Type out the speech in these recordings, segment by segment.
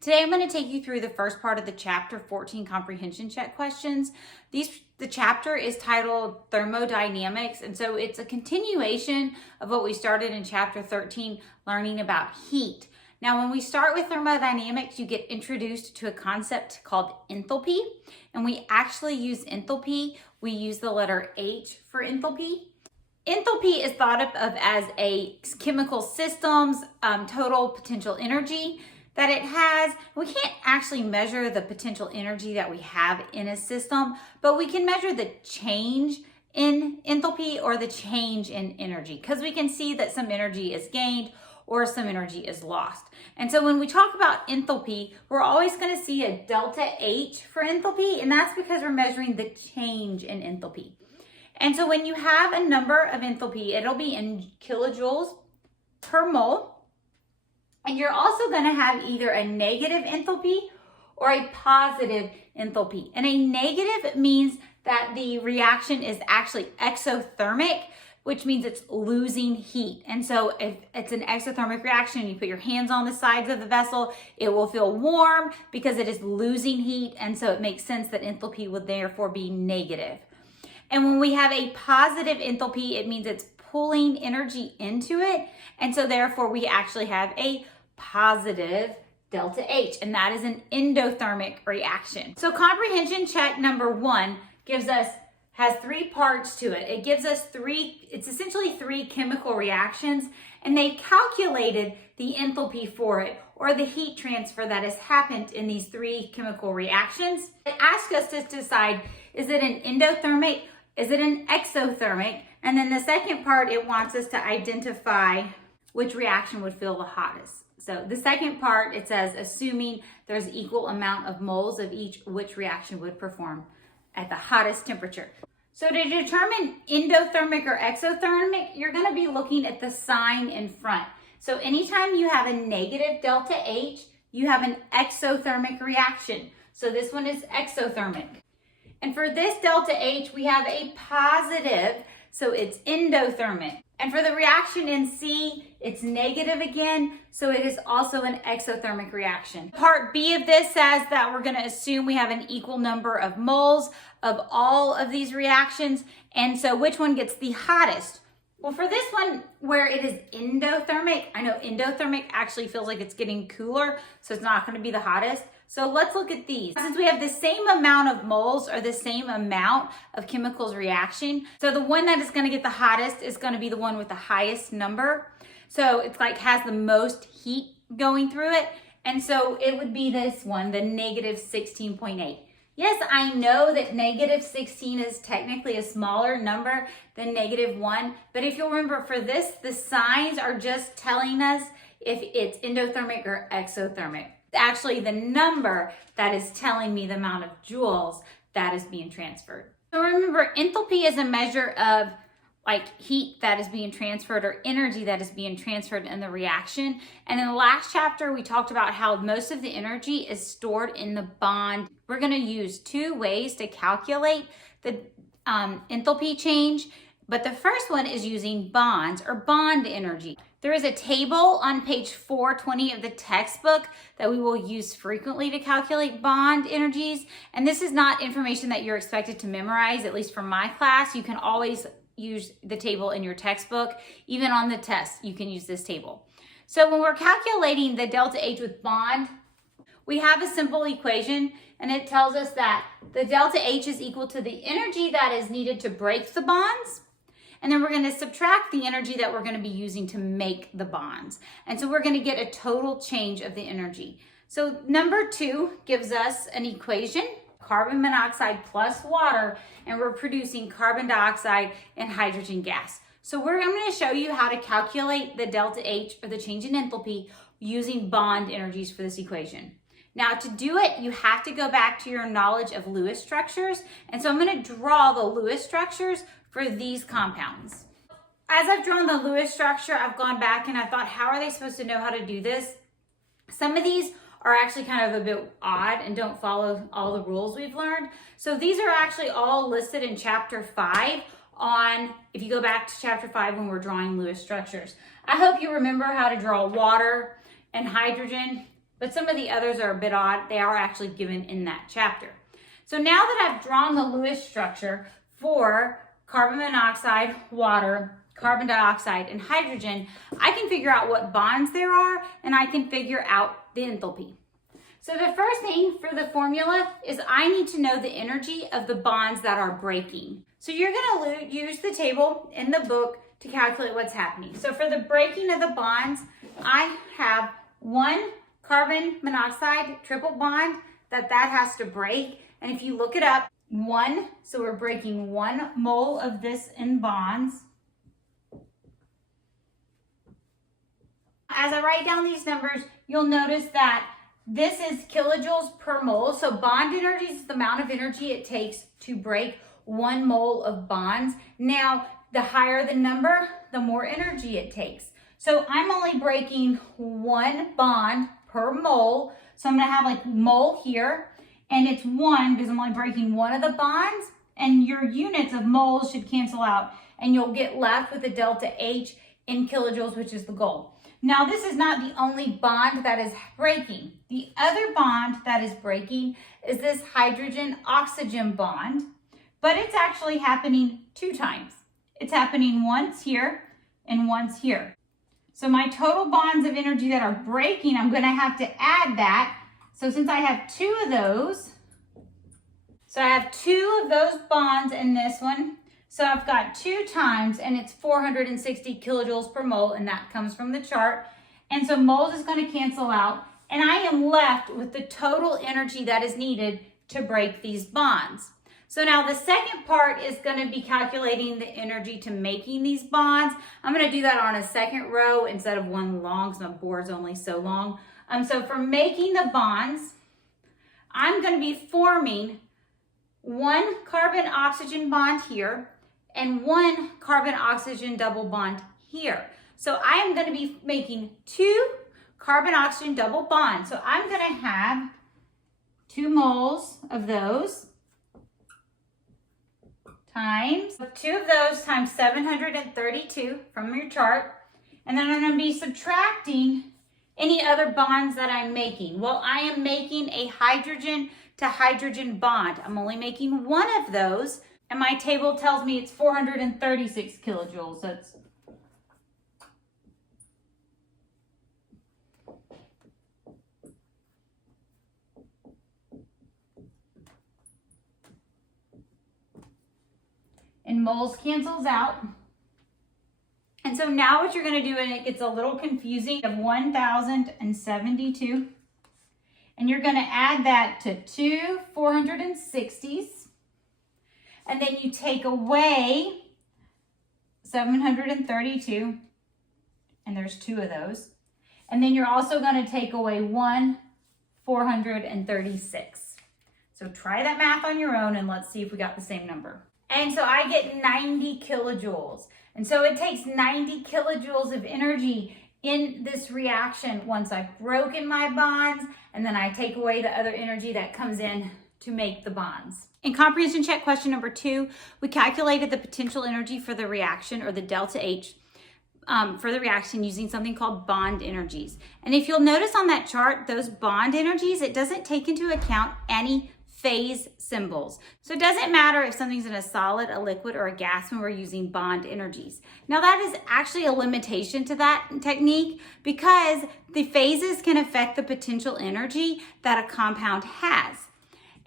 Today I'm going to take you through the first part of the chapter 14 comprehension check questions. The chapter is titled Thermodynamics, and so it's a continuation of what we started in chapter 13, learning about heat. Now, when we start with thermodynamics, you get introduced to a concept called enthalpy, and we actually use enthalpy. We use the letter H for enthalpy. Enthalpy is thought of as a chemical system's total potential energy that it has. We can't actually measure the potential energy that we have in a system, but we can measure the change in enthalpy or the change in energy, because we can see that some energy is gained or some energy is lost. And so when we talk about enthalpy, we're always going to see a delta H for enthalpy, and that's because we're measuring the change in enthalpy. And so when you have a number of enthalpy, it'll be in kilojoules per mole. And you're also going to have either a negative enthalpy or a positive enthalpy. And a negative means that the reaction is actually exothermic, which means it's losing heat. And so if it's an exothermic reaction, you put your hands on the sides of the vessel, it will feel warm because it is losing heat. And so it makes sense that enthalpy would therefore be negative. And when we have a positive enthalpy, it means it's pulling energy into it. And so therefore we actually have a positive delta H, and that is an endothermic reaction. So comprehension check number 1 has 3 parts to it. It gives us it's essentially 3 chemical reactions, and they calculated the enthalpy for it, or the heat transfer that has happened in these 3 chemical reactions. It asks us to decide, is it an endothermic? Is it an exothermic? And then the second part, it wants us to identify which reaction would feel the hottest. So the second part, it says, assuming there's equal amount of moles of each, which reaction would perform at the hottest temperature. So to determine endothermic or exothermic, you're going to be looking at the sign in front. So anytime you have a negative delta H, you have an exothermic reaction. So this one is exothermic. And for this delta H, we have a positive, so it's endothermic. And for the reaction in C, it's negative again, so it is also an exothermic reaction. Part B of this says that we're going to assume we have an equal number of moles of all of these reactions, and so which one gets the hottest? Well, for this one, where it is endothermic, I know endothermic actually feels like it's getting cooler, so it's not going to be the hottest. So let's look at these. Since we have the same amount of moles or the same amount of chemicals reaction, so the one that is going to get the hottest is going to be the one with the highest number. So it's like has the most heat going through it. And so it would be this one, the negative 16.8. Yes, I know that negative 16 is technically a smaller number than negative 1, but if you'll remember for this, the signs are just telling us if it's endothermic or exothermic. It's actually the number that is telling me the amount of joules that is being transferred. So remember, enthalpy is a measure of like heat that is being transferred or energy that is being transferred in the reaction. And in the last chapter, we talked about how most of the energy is stored in the bond. We're going to use 2 ways to calculate the enthalpy change, but the first one is using bonds or bond energy. There is a table on page 420 of the textbook that we will use frequently to calculate bond energies. And this is not information that you're expected to memorize, at least for my class. You can always use the table in your textbook. Even on the test, you can use this table. So when we're calculating the delta H with bond, we have a simple equation, and it tells us that the delta H is equal to the energy that is needed to break the bonds. And then we're going to subtract the energy that we're going to be using to make the bonds. And so we're going to get a total change of the energy. So number 2 gives us an equation, carbon monoxide plus water, and we're producing carbon dioxide and hydrogen gas. So I'm going to show you how to calculate the delta H, or the change in enthalpy, using bond energies for this equation. Now to do it, you have to go back to your knowledge of Lewis structures. And so I'm going to draw the Lewis structures for these compounds. As I've drawn the Lewis structure, I've gone back and I thought, how are they supposed to know how to do this? Some of these are actually kind of a bit odd and don't follow all the rules we've learned. So these are actually all listed in chapter 5 if you go back to chapter 5 when we're drawing Lewis structures. I hope you remember how to draw water and hydrogen but some of the others are a bit odd. They are actually given in that chapter. So now that I've drawn the Lewis structure for carbon monoxide, water, carbon dioxide, and hydrogen, I can figure out what bonds there are, and I can figure out the enthalpy. So the first thing for the formula is I need to know the energy of the bonds that are breaking. So you're going to use the table in the book to calculate what's happening. So for the breaking of the bonds, I have one carbon monoxide triple bond that has to break. And if you look it up, so we're breaking 1 mole of this in bonds. As I write down these numbers, you'll notice that this is kilojoules per mole. So bond energy is the amount of energy it takes to break 1 mole of bonds. Now, the higher the number, the more energy it takes. So I'm only breaking 1 bond per mole. So I'm gonna have like mole here, and it's 1 because I'm only breaking 1 of the bonds, and your units of moles should cancel out, and you'll get left with a delta H in kilojoules, which is the goal. Now, this is not the only bond that is breaking. The other bond that is breaking is this hydrogen-oxygen bond, but it's actually happening 2 times. It's happening once here and once here. So my total bonds of energy that are breaking, I'm going to have to add that. So since I have 2 of those, so I have 2 of those bonds in this one. So I've got 2 times, and it's 460 kilojoules per mole, and that comes from the chart. And so moles is going to cancel out, and I am left with the total energy that is needed to break these bonds. So now the second part is going to be calculating the energy to making these bonds. I'm going to do that on a second row instead of one long, because my board's only so long. So for making the bonds, I'm going to be forming 1 carbon-oxygen bond here and 1 carbon-oxygen double bond here. So I am going to be making 2 carbon-oxygen double bonds. So I'm going to have 2 moles of those times 2 of those times 732 from your chart. And then I'm going to be subtracting any other bonds that I'm making. Well, I am making a hydrogen to hydrogen bond. I'm only making 1 of those, and my table tells me it's 436 kilojoules. That's and moles cancels out. And so now what you're going to do, and it gets a little confusing, of 1,072. And you're going to add that to 2 460s. And then you take away 732. And there's 2 of those. And then you're also going to take away 1 436. So try that math on your own, and let's see if we got the same number. And so I get 90 kilojoules. And so it takes 90 kilojoules of energy in this reaction once I've broken my bonds, and then I take away the other energy that comes in to make the bonds. In comprehension check question number 2, we calculated the potential energy for the reaction, or the delta H, for the reaction using something called bond energies. And if you'll notice on that chart, those bond energies, it doesn't take into account any phase symbols. So it doesn't matter if something's in a solid, a liquid, or a gas when we're using bond energies. Now that is actually a limitation to that technique, because the phases can affect the potential energy that a compound has.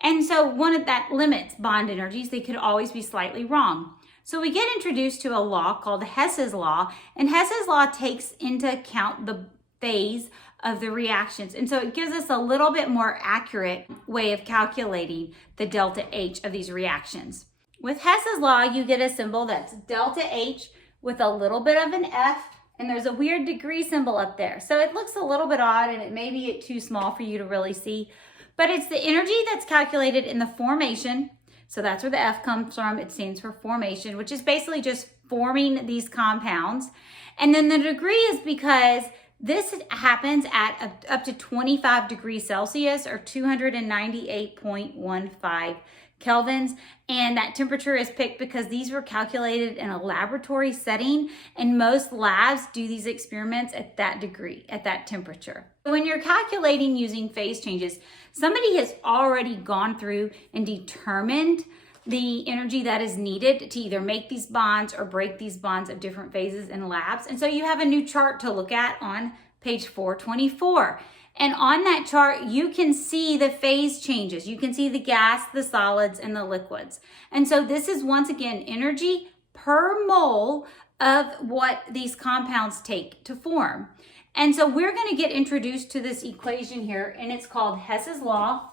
And so one of that limits bond energies. They could always be slightly wrong. So we get introduced to a law called Hess's law, and Hess's law takes into account the phase of the reactions. And so it gives us a little bit more accurate way of calculating the delta H of these reactions. With Hess's law, you get a symbol that's delta H with a little bit of an F, and there's a weird degree symbol up there. So it looks a little bit odd, and it may be too small for you to really see, but it's the energy that's calculated in the formation. So that's where the F comes from. It stands for formation, which is basically just forming these compounds. And then the degree is because this happens at up to 25 degrees Celsius, or 298.15 kelvins, and that temperature is picked because these were calculated in a laboratory setting, and most labs do these experiments at that degree, at that temperature. When you're calculating using phase changes, somebody has already gone through and determined the energy that is needed to either make these bonds or break these bonds of different phases in labs. And so you have a new chart to look at on page 424. And on that chart, you can see the phase changes. You can see the gas, the solids, and the liquids. And so this is, once again, energy per mole of what these compounds take to form. And so we're going to get introduced to this equation here, and it's called Hess's law.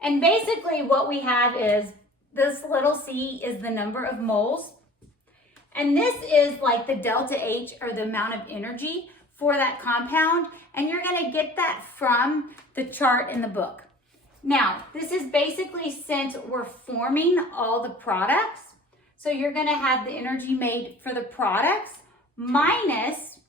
And basically what we have is this little c is the number of moles. And this is like the delta H, or the amount of energy for that compound, and you're going to get that from the chart in the book. Now, this is basically since we're forming all the products, so you're going to have the energy made for the products minus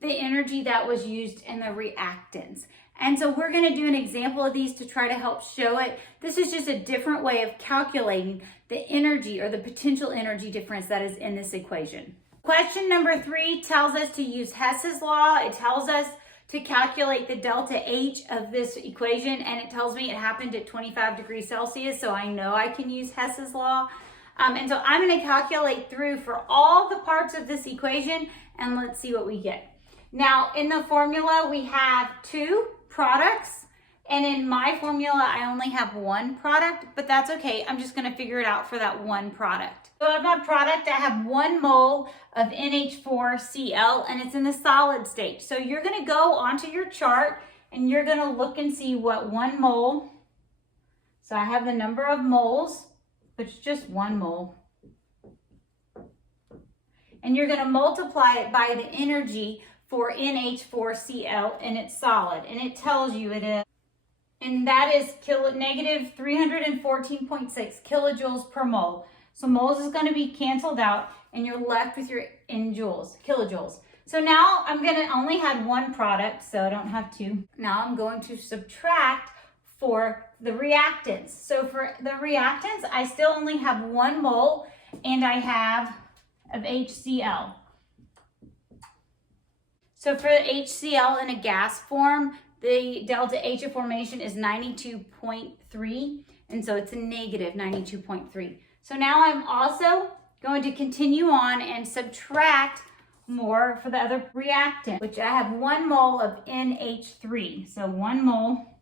the energy that was used in the reactants. And so we're going to do an example of these to try to help show it. This is just a different way of calculating the energy, or the potential energy difference that is in this equation. Question number 3 tells us to use Hess's law. It tells us to calculate the delta H of this equation, and it tells me it happened at 25 degrees Celsius, so I know I can use Hess's law. And so I'm going to calculate through for all the parts of this equation, and let's see what we get. Now, in the formula, we have 2 products, and in my formula, I only have 1 product, but that's okay. I'm just going to figure it out for that 1 product. So in my product, I have 1 mole of NH4Cl, and it's in the solid state. So you're going to go onto your chart, and you're going to look and see what 1 mole, so I have the number of moles, which is just 1 mole, and you're going to multiply it by the energy for NH4Cl, and it's solid, and it tells you it is, and that is negative 314.6 kilojoules per mole. So moles is going to be canceled out, and you're left with your kilojoules. So now I'm going to only have 1 product, so I don't have 2. Now I'm going to subtract for the reactants. So for the reactants, I still only have 1 mole, and I have of HCl. So for HCl in a gas form, the delta H of formation is 92.3, and so it's a negative 92.3. So now I'm also going to continue on and subtract more for the other reactant, which I have 1 mole of NH3. So 1 mole,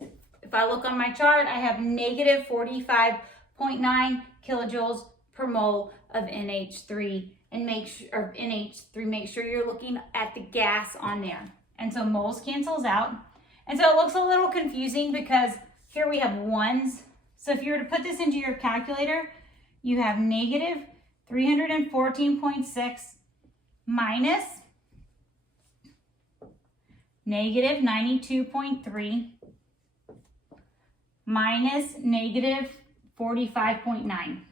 if I look on my chart, I have negative 45.9 kilojoules per mole of NH3. And make sure you're looking at the gas on there. And so moles cancels out. And so it looks a little confusing because here we have 1s. So if you were to put this into your calculator, you have negative 314.6 minus negative 92.3 minus negative 45.9.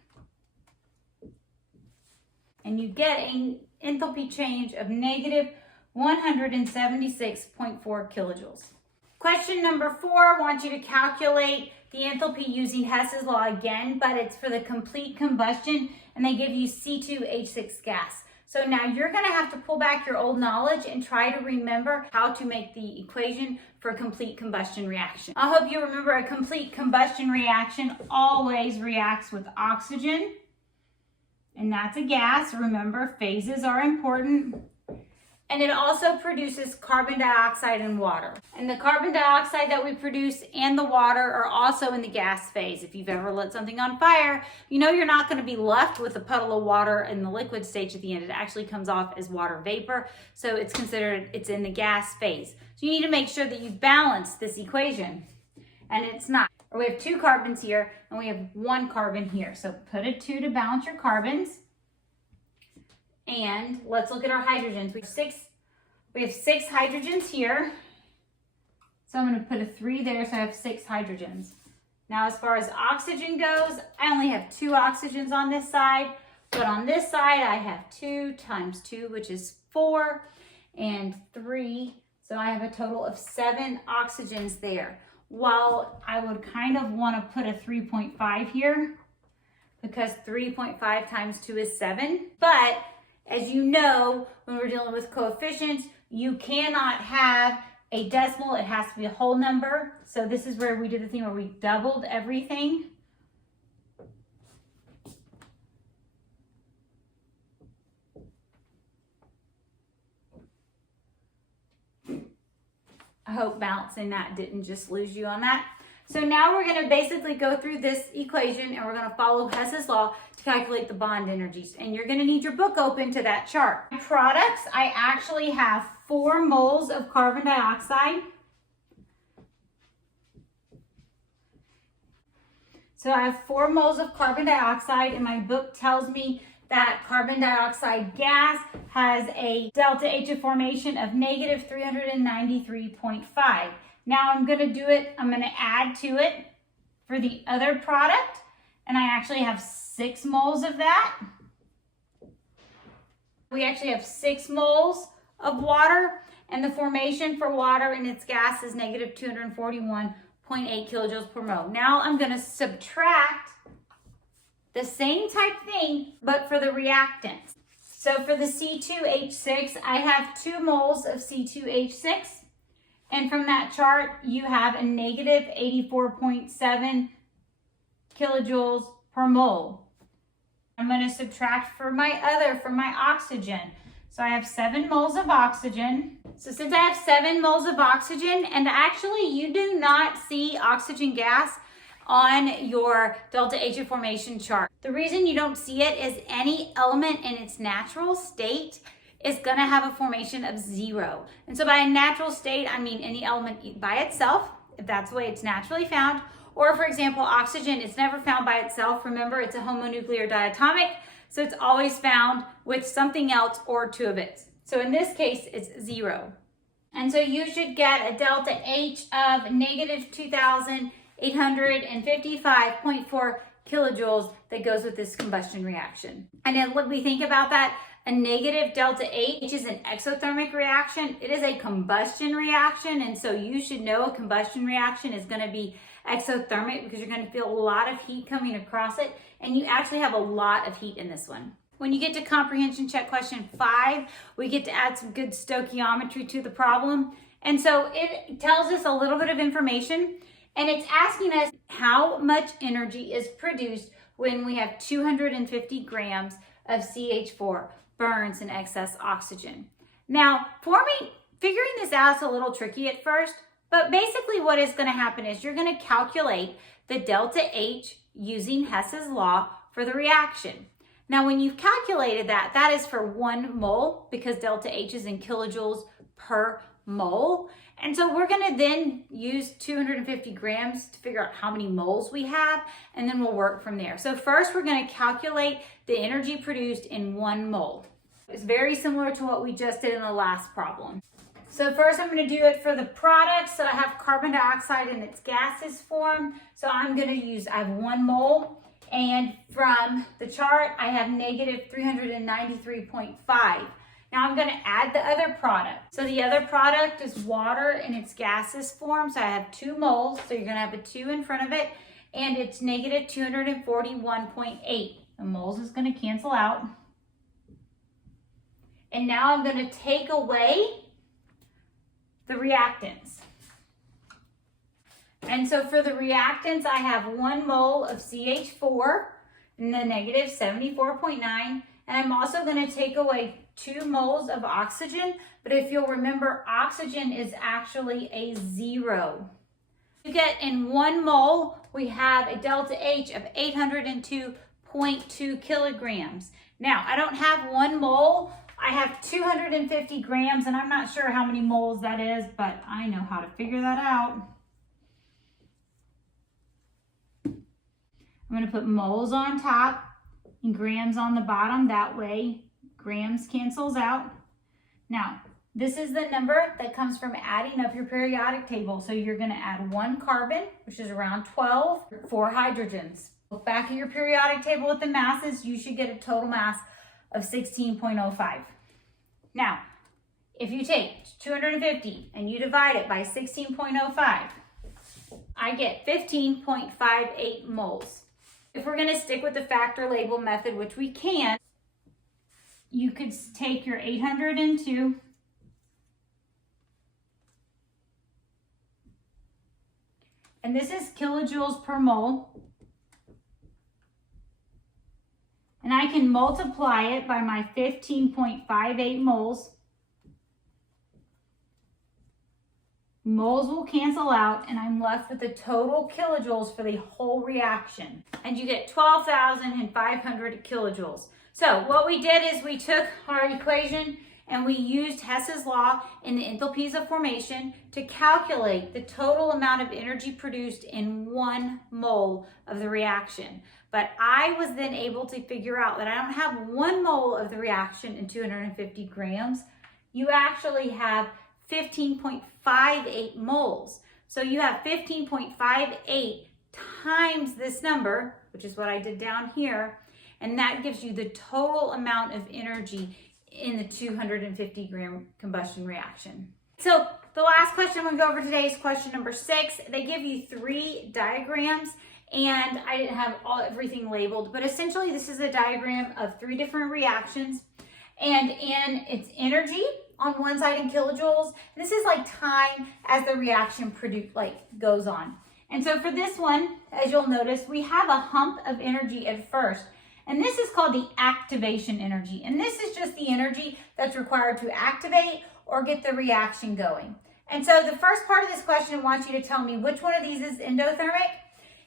And you get an enthalpy change of negative 176.4 kilojoules. Question number 4 wants you to calculate the enthalpy using Hess's law again, but it's for the complete combustion, and they give you C2H6 gas. So now you're going to have to pull back your old knowledge and try to remember how to make the equation for a complete combustion reaction. I hope you remember a complete combustion reaction always reacts with oxygen, and that's a gas. Remember, phases are important. And it also produces carbon dioxide and water. And the carbon dioxide that we produce and the water are also in the gas phase. If you've ever lit something on fire, you know you're not going to be left with a puddle of water in the liquid stage at the end. It actually comes off as water vapor. So it's considered, it's in the gas phase. So you need to make sure that you balance this equation. And it's not. Or we have 2 carbons here and we have 1 carbon here. So put a 2 to balance your carbons. And let's look at our hydrogens. We have 6 hydrogens here. So I'm going to put a 3 there, so I have 6 hydrogens. Now as far as oxygen goes, I only have 2 oxygens on this side. But on this side, I have 2 times 2, which is 4, and 3. So I have a total of 7 oxygens there. Well, I would kind of want to put a 3.5 here because 3.5 times 2 is 7. But as you know, when we're dealing with coefficients, you cannot have a decimal. It has to be a whole number. So this is where we did the thing where we doubled everything. I hope balancing that didn't just lose you on that. So now we're going to basically go through this equation and we're going to follow Hess's law to calculate the bond energies. And you're going to need your book open to that chart. Products, I actually have 4 moles of carbon dioxide. So I have 4 moles of carbon dioxide, and my book tells me that carbon dioxide gas has a delta H of formation of negative 393.5. Now I'm going to do it, I'm going to add to it for the other product, and I actually have 6 moles of that. We actually have 6 moles of water, and the formation for water and its gas is negative 241.8 kilojoules per mole. Now I'm going to subtract the same type thing, but for the reactants. So for the C2H6, I have 2 moles of C2H6. And from that chart, you have a negative 84.7 kilojoules per mole. I'm going to subtract for my oxygen. So I have 7 moles of oxygen. So since I have 7 moles of oxygen, and actually you do not see oxygen gas on your delta H of formation chart. The reason you don't see it is any element in its natural state is going to have a formation of 0. And so by a natural state, I mean any element by itself, if that's the way it's naturally found. Or for example, oxygen is never found by itself. Remember, it's a homonuclear diatomic, so it's always found with something else or 2 of it. So in this case, it's 0. And so you should get a delta H of negative 2,855.4 kilojoules that goes with this combustion reaction. And then when we think about that, a negative delta H is an exothermic reaction. It is a combustion reaction, and so you should know a combustion reaction is going to be exothermic because you're going to feel a lot of heat coming across it, and you actually have a lot of heat in this one. When you get to comprehension check question 5, we get to add some good stoichiometry to the problem. And so it tells us a little bit of information, and it's asking us how much energy is produced when we have 250 grams of CH4 burns in excess oxygen. Now, figuring this out is a little tricky at first, but basically what is going to happen is you're going to calculate the delta H using Hess's law for the reaction. Now, when you've calculated that, that is for 1 mole because delta H is in kilojoules per mole. And so we're going to then use 250 grams to figure out how many moles we have, and then we'll work from there. So first we're going to calculate the energy produced in 1 mole. It's very similar to what we just did in the last problem. So first I'm going to do it for the product. So I have carbon dioxide in its gaseous form. So I have 1 mole. And from the chart, I have negative 393.5. Now I'm going to add the other product. So the other product is water in its gaseous form. So I have 2 moles. So you're going to have a 2 in front of it. And it's negative 241.8. The moles is going to cancel out. And now I'm going to take away the reactants. And so for the reactants, I have 1 mole of CH4 in the negative 74.9. And I'm also going to take away 2 moles of oxygen. But if you'll remember, oxygen is actually a 0. You get in 1 mole, we have a delta H of 802.2 kilograms. Now, I don't have 1 mole. I have 250 grams, and I'm not sure how many moles that is, but I know how to figure that out. I'm going to put moles on top and grams on the bottom. That way, grams cancels out. Now, this is the number that comes from adding up your periodic table. So you're going to add 1 carbon, which is around 12, 4 hydrogens. Look back at your periodic table with the masses. You should get a total mass of 16.05. Now, if you take 250 and you divide it by 16.05, I get 15.58 moles. If we're going to stick with the factor label method, which we can, you could take your 802 and this is kilojoules per mole. And I can multiply it by my 15.58 moles. Moles will cancel out and I'm left with the total kilojoules for the whole reaction. And you get 12,500 kilojoules. So what we did is we took our equation and we used Hess's law in the enthalpies of formation to calculate the total amount of energy produced in 1 mole of the reaction. But I was then able to figure out that I don't have 1 mole of the reaction in 250 grams. You actually have 15.58 moles. So you have 15.58 times this number, which is what I did down here, and that gives you the total amount of energy in the 250 gram combustion reaction. So the last question I'm going to go over today is question number 6. They give you 3 diagrams and I didn't have everything labeled, but essentially this is a diagram of 3 different reactions, and in its energy on one side in kilojoules, this is like time as the reaction goes on. And so for this one, as you'll notice, we have a hump of energy at first. And this is called the activation energy. And this is just the energy that's required to activate or get the reaction going. And so the first part of this question wants you to tell me which one of these is endothermic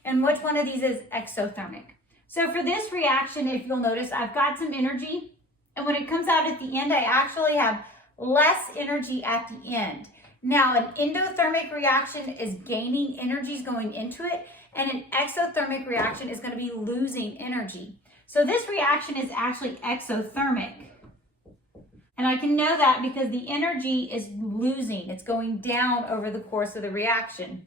and which one of these is exothermic. So for this reaction, if you'll notice, I've got some energy. And when it comes out at the end, I actually have less energy at the end. Now, an endothermic reaction is gaining energies going into it, and an exothermic reaction is going to be losing energy. So this reaction is actually exothermic. And I can know that because the energy is losing. It's going down over the course of the reaction.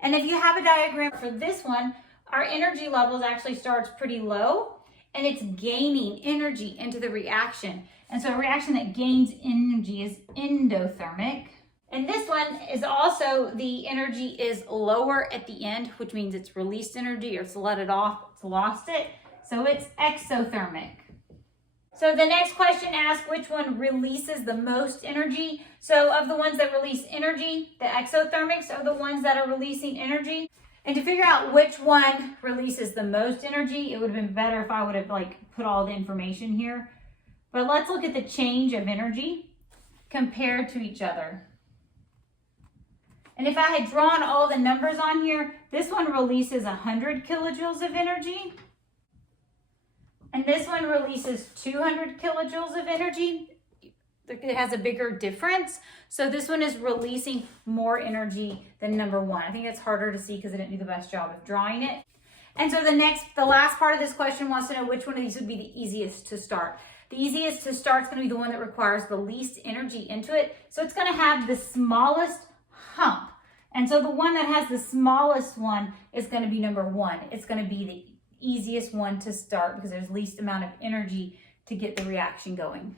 And if you have a diagram for this one, our energy levels actually starts pretty low and it's gaining energy into the reaction. And so a reaction that gains energy is endothermic. And this one is also, the energy is lower at the end, which means it's released energy or it's let it off, it's lost it. So it's exothermic. So the next question asks which one releases the most energy. So of the ones that release energy, the exothermics are the ones that are releasing energy. And to figure out which one releases the most energy, it would have been better if I would have put all the information here. But let's look at the change of energy compared to each other. And if I had drawn all the numbers on here, this one releases 100 kilojoules of energy. And this one releases 200 kilojoules of energy. It has a bigger difference. So this one is releasing more energy than number 1. I think it's harder to see because I didn't do the best job of drawing it. And so the last part of this question wants to know which one of these would be the easiest to start. The easiest to start is going to be the one that requires the least energy into it. So it's going to have the smallest hump. And so the one that has the smallest one is going to be number 1. It's going to be the easiest one to start because there's least amount of energy to get the reaction going.